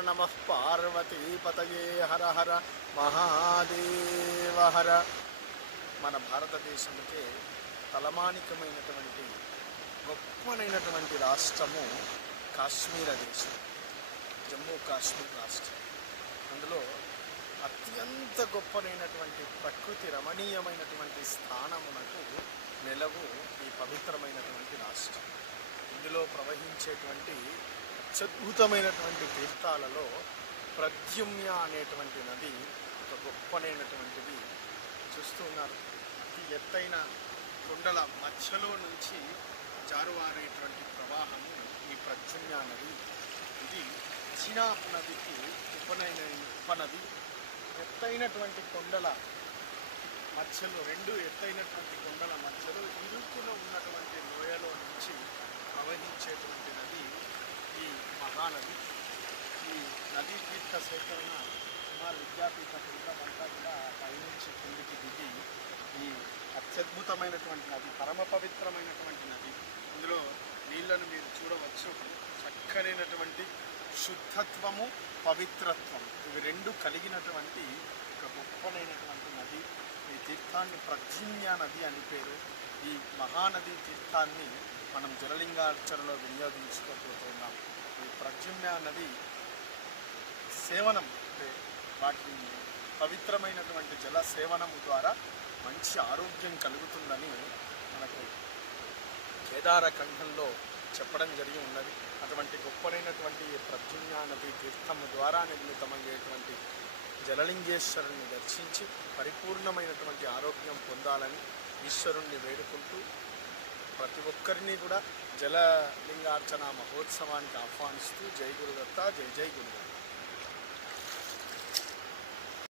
నమ పార్వతీపతయే హర హర మహాదేవ హర మన భారతదేశంకే తలమానికమైనటువంటి గొప్పనైనటువంటి రాష్ట్రము కాశ్మీర దేశం జమ్మూ కాశ్మీర్ రాష్ట్రం. అందులో అత్యంత గొప్పనైనటువంటి ప్రకృతి రమణీయమైనటువంటి స్థానమునకు నెలవు ఈ పవిత్రమైనటువంటి రాష్ట్రం. ఇందులో ప్రవహించేటువంటి అత్యద్భుతమైనటువంటి తీర్థాలలో ప్రద్యుమ్య అనేటువంటి నది ఒక గొప్పనైనటువంటిది. చూస్తూ ఉన్నారు. అతి ఎత్తైన కొండల మధ్యలో నుంచి జారువారేటువంటి ప్రవాహము ఈ ప్రద్యుమ్య నది. ఇది చినాప్ నదికి ఉపనయన ఉపనది. ఎత్తైనటువంటి కొండల మధ్యలో రెండు ఎత్తైనటువంటి కొండల మధ్యలో ఇరుకున ఉన్నటువంటి లోయలో నుంచి ప్రవహించేటువంటి నది ఈ మహానది ఈ నదీ తీర్థ సేకరణ సుమారు విద్యాపీఠ బృందమంతా కూడా పయనించి కిందికి దిగి ఈ అత్యద్భుతమైనటువంటి నది పరమ పవిత్రమైనటువంటి నది. ఇందులో నీళ్ళను మీరు చూడవచ్చు. చక్కనైనటువంటి శుద్ధత్వము పవిత్రత్వం ఇవి రెండు కలిగినటువంటి ఒక గొప్పనైనటువంటి నది. ఈ తీర్థాన్ని ప్రద్యుమ్య నది అని పేరు. ఈ మహానది తీర్థాన్ని మనం జలలింగార్చనలో వినియోగించుకోబోతున్నాం. ఈ ప్రద్యుమ్న నది సేవనం అంటే వాటి పవిత్రమైనటువంటి జల సేవనము ద్వారా మంచి ఆరోగ్యం కలుగుతుందని మనకు కేదార ఖండంలో చెప్పడం జరిగి ఉన్నది. అటువంటి గొప్పనైనటువంటి ఈ నది తీర్థము ద్వారా నిర్మితమయ్యేటువంటి జలలింగేశ్వరుని దర్శించి పరిపూర్ణమైనటువంటి ఆరోగ్యం పొందాలని ఈశ్వరుణ్ణి వేడుకుంటూ ప్రతి ఒక్కరిని కూడా జలలింగార్చన మహోత్సవానికి ఆహ్వానిస్తూ జై గురుదత్త జై జై గురుదత్త.